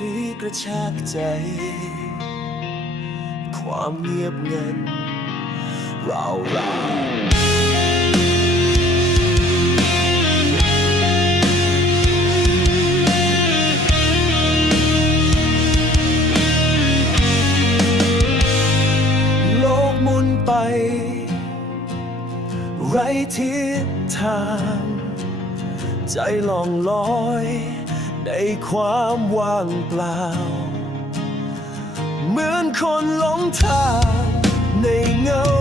รีกระชากใจ ความเงียบงันราวราโลกหมุนไป ไรทิศทาง ใจล่องลอย ในความว่างเปล่า เหมือนคนหลงทางในเงา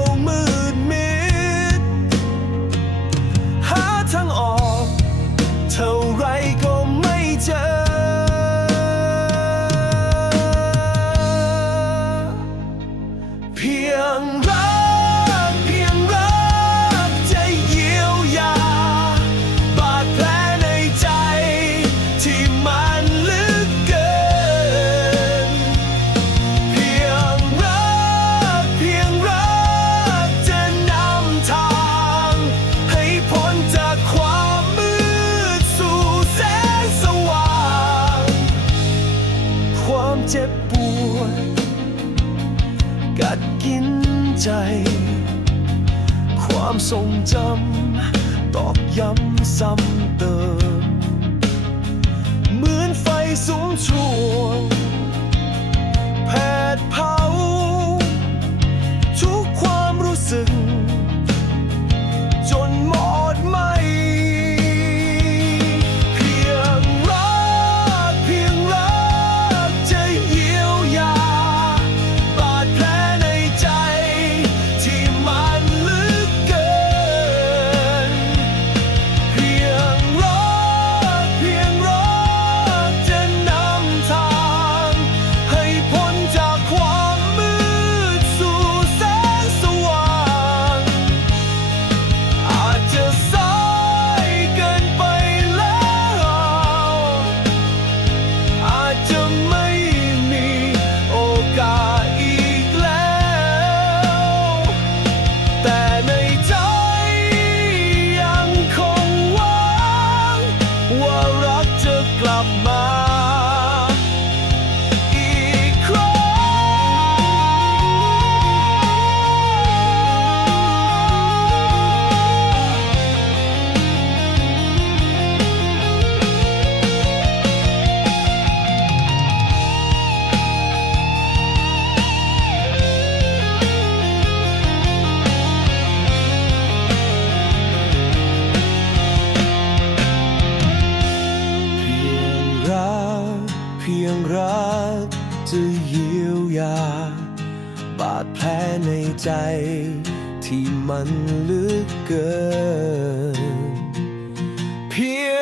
วด กัดกินใจ ความทรงจำตอกย้ำซ้ำเติม เหมือนไฟสูงช่วง จะเยียวยา บาดแผลในใจ ที่มันลึกเกิน เพียง